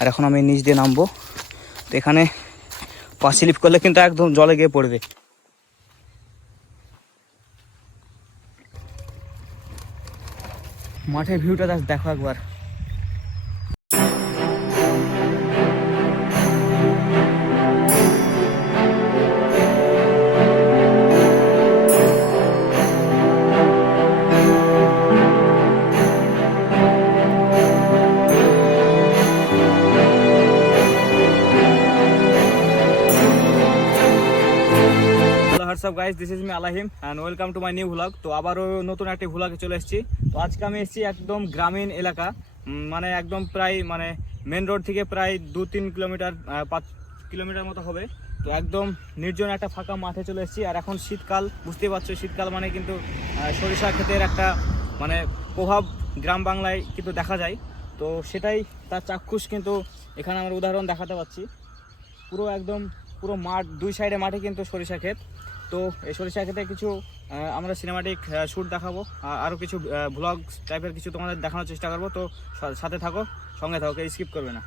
আর এখন আমি নিচ দিয়ে নামবো। তো এখানে পা স্লিপ করলে কিন্তু একদম জলে গিয়ে পড়বে। মাঠের ভিউটা দেখো একবার। What's up guys, this is me Alahim and welcome to my new vlog. তো আবারও নতুন একটি ভ্লগে চলে এসেছি। তো আজকে আমি এসেছি একদম গ্রামীণ এলাকা, মানে একদম প্রায় মানে মেন রোড থেকে প্রায় 2-3 কিলোমিটার 5 কিলোমিটার মতো হবে। তো একদম নির্জন একটা ফাঁকা মাঠে চলে এসেছি। আর এখন শীতকাল, বুঝতেই পারছো, শীতকাল মানে কিন্তু সরিষা ক্ষেতের একটা মানে প্রভাব গ্রাম বাংলায় কিন্তু দেখা যায়। তো সেটাই তার চাক্ষুষ কিন্তু এখানে আমরা উদাহরণ দেখাতে পাচ্ছি। পুরো মাঠ, দুই সাইডে মাঠে কিন্তু সরিষা ক্ষেত। তো এই সরিষা ক্ষেতে কিছু আমরা সিনেমাটিক শ্যুট দেখাবো, আরও কিছু ভ্লগ টাইপের কিছু তোমাদের দেখানোর চেষ্টা করবো। তো সাথে থাকো, সঙ্গে থাকো, স্কিপ করবে না।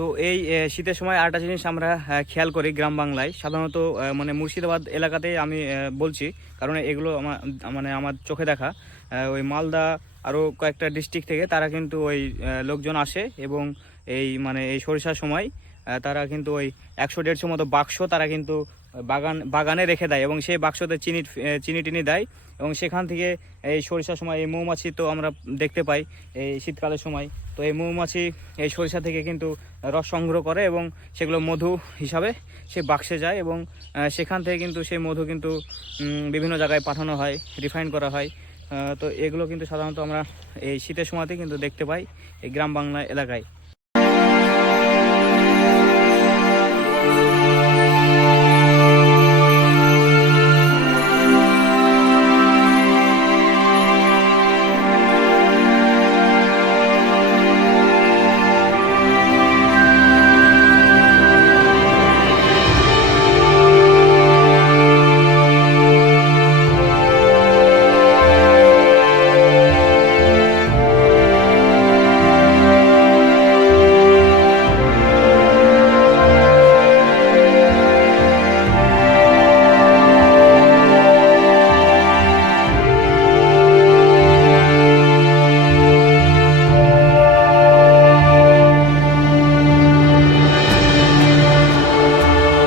তো এই শীতের সময় আরেকটা জিনিস আমরা খেয়াল করি গ্রাম বাংলায়, সাধারণত মানে মুর্শিদাবাদ এলাকাতেই আমি বলছি, কারণ এগুলো আমার চোখে দেখা। ওই মালদা আরও কয়েকটা ডিস্ট্রিক্ট থেকে তারা কিন্তু ওই লোকজন আসে এবং এই সরিষার সময় তারা কিন্তু ওই 100-150 মতো বাক্স তারা কিন্তু বাগানে রেখে দেয় এবং সেই বাক্সতে চিনি টিনি দেয়। এবং সেখান থেকে এই সরিষার সময় এই মৌমাছি তো আমরা দেখতে পাই এই শীতকালের সময়। তো এই মৌমাছি এই সরিষা থেকে কিন্তু রস সংগ্রহ করে এবং সেগুলো মধু হিসাবে সে বাক্সে যায় এবং সেখান থেকে কিন্তু সেই মধু কিন্তু বিভিন্ন জায়গায় পাঠানো হয়, রিফাইন করা হয়। তো এগুলো কিন্তু সাধারণত আমরা এই শীতের সময়তে কিন্তু দেখতে পাই এই গ্রাম বাংলা এলাকায়।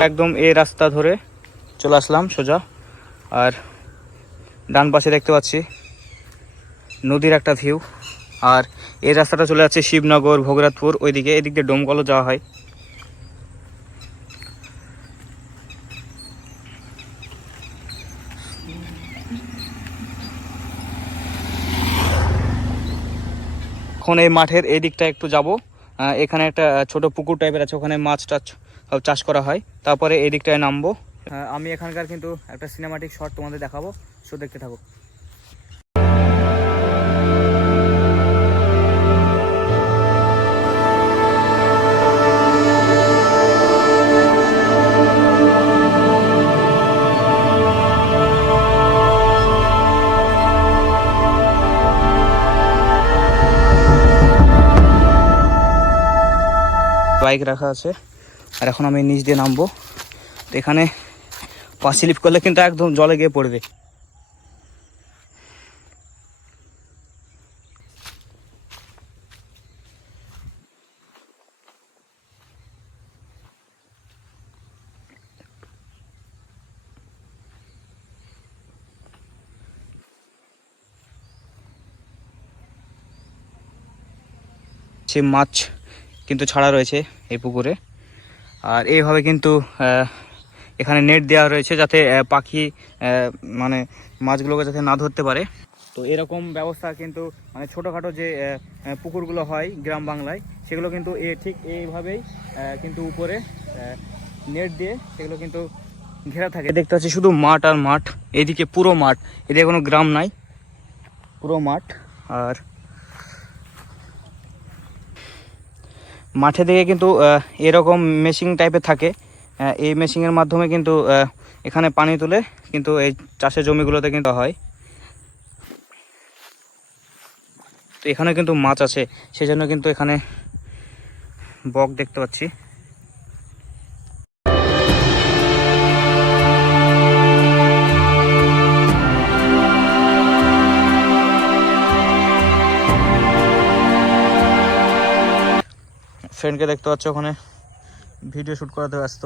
একদম এই রাস্তা ধরে চলে আসলাম সোজা। আর ডান পাশে দেখতে পাচ্ছি নদীর একটা ভিউ। আর এই রাস্তাটা চলে যাচ্ছে শিবনগর, ভোগরাজপুর, ওইদিকে। এদিক দিয়ে ডোমকলও যাওয়া হয়। এখন এই মাঠের এই দিকটা একটু যাব। এখানে একটা ছোট পুকুর টাইপের আছে, ওখানে মাছ টাছ সব চাষ করা হয়। তারপরে এই দিকটায় নামবো। আমি এখানকার কিন্তু একটা সিনেমাটিক শট তোমাদের দেখাবো, শো দেখতে থাকো। বাইক রাখা আছে আর এখন আমি নিচ দিয়ে নামবো। তো এখানে পা স্লিপ করলে কিন্তু একদম জলে গিয়ে পড়বে। সে মাছ কিন্তু ছাড়া রয়েছে এই পুকুরে। আর এইভাবে কিন্তু এখানে নেট দেওয়া রয়েছে যাতে পাখি মানে মাছগুলোকে যাতে না ধরতে পারে। তো এরকম ব্যবস্থা কিন্তু মানে ছোটোখাটো যে পুকুরগুলো হয় গ্রাম বাংলায় সেগুলো কিন্তু ঠিক এইভাবেই কিন্তু উপরে নেট দিয়ে সেগুলো কিন্তু ঘেরা থাকে। দেখতে পাচ্ছি শুধু মাঠ আর মাঠ, এদিকে পুরো মাঠ, এদিকে কোনো গ্রাম নাই, পুরো মাঠ। আর মাঠে দিকে কিন্তু এরকম মেশিন টাইপের থাকে, এই মেশিনের মাধ্যমে কিন্তু এখানে পানি তুলে কিন্তু এই চাষের জমিগুলোতে কিন্তু হয়। তো এখানে কিন্তু মাছ আছে, সেজন্য কিন্তু এখানে বক দেখতে পাচ্ছি। ফ্রেন্ডকে দেখতে পাচ্ছ ওখানে ভিডিও শ্যুট করাতে ব্যস্ত।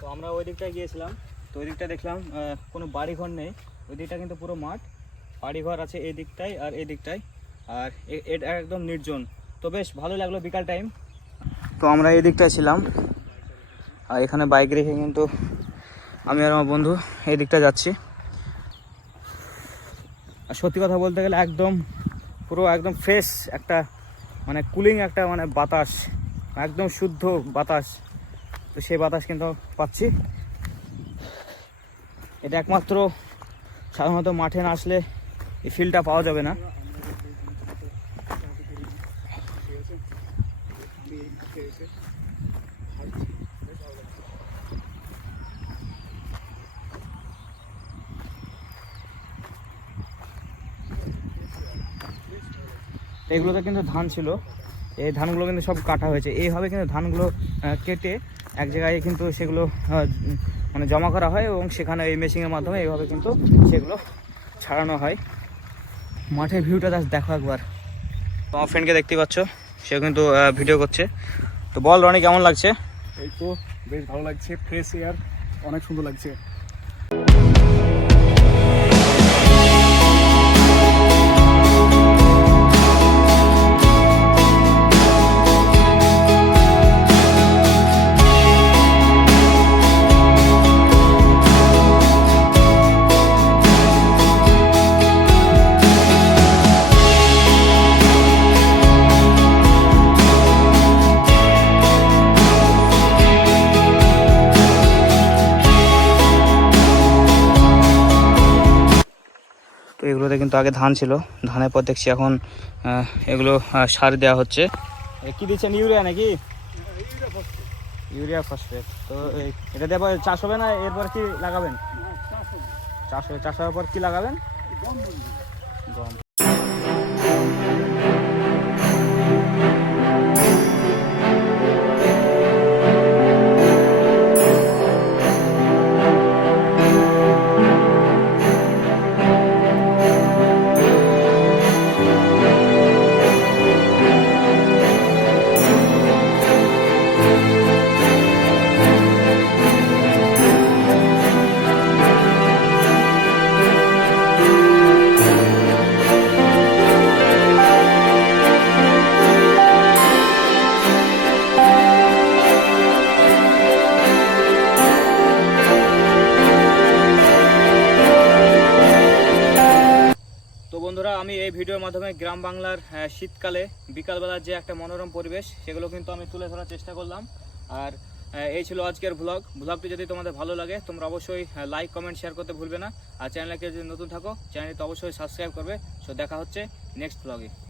তো আমরা ওই দিকটায় গিয়েছিলাম, তো ওই দিকটা দেখলাম কোনো বাড়িঘর নেই, ওই দিকটা কিন্তু পুরো মাঠ, বাড়িঘর আছে এই দিকটায় আর এই দিকটায়, আর এটা একদম নির্জন। তো বেশ ভালো লাগলো বিকাল টাইম। তো আমরা এই দিকটায় ছিলাম, আর এখানে বাইক রেখে কিন্তু আমি আর আমার বন্ধু এই দিকটা যাচ্ছি। আর সত্যি কথা বলতে গেলে একদম পুরো একদম ফ্রেশ একটা মানে কুলিং একটা মানে বাতাস, একদম শুদ্ধ বাতাস। তো সেই বাতাস কিন্তু পাচ্ছি। এটা একমাত্র সাধারণত মাঠে না আসলে এই ফিলটা পাওয়া যাবে না। এগুলোতে কিন্তু ধান ছিল, এই ধানগুলো কিন্তু সব কাটা হয়েছে। এইভাবে কিন্তু ধানগুলো কেটে এক জায়গায় কিন্তু সেগুলো মানে জমা করা হয় এবং সেখানে এই মেশিনের মাধ্যমে এইভাবে কিন্তু সেগুলো ছাড়ানো হয়। মাঠের ভিউটা জাস্ট দেখো একবার। তোমার ফ্রেন্ডকে দেখতে পাচ্ছ, সেও কিন্তু ভিডিও করছে। তো বল রনি, কেমন লাগছে? এই তো বেশ ভালো লাগছে, ফ্রেশ এয়ার, অনেক সুন্দর লাগছে। তো এগুলোতে কিন্তু আগে ধান ছিল, ধানের পর দেখছি এখন এগুলো সার দেওয়া হচ্ছে। কি দিচ্ছেন, ইউরিয়া নাকি? Urea phosphate. তো এটা দিয়ে আবার চাষ হবে না, এরপর কি লাগাবেন? চাষ হবে, চাষ হওয়ার পর কি লাগাবেন? গম। বন্ধুরা, আমি এই ভিডিওর মাধ্যমে গ্রাম বাংলার শীতকালে বিকালবেলার যে একটা মনোরম পরিবেশ সেগুলো কিন্তু আমি তুলে ধরার চেষ্টা করলাম। আর এই ছিল আজকের ব্লগটি। যদি তোমাদের ভালো লাগে তোমরা অবশ্যই লাইক কমেন্ট শেয়ার করতে ভুলবে না। আর চ্যানেলকে যদি নতুন থাকো চ্যানেলটি তো অবশ্যই সাবস্ক্রাইব করবে। সো দেখা হচ্ছে নেক্সট ব্লগে।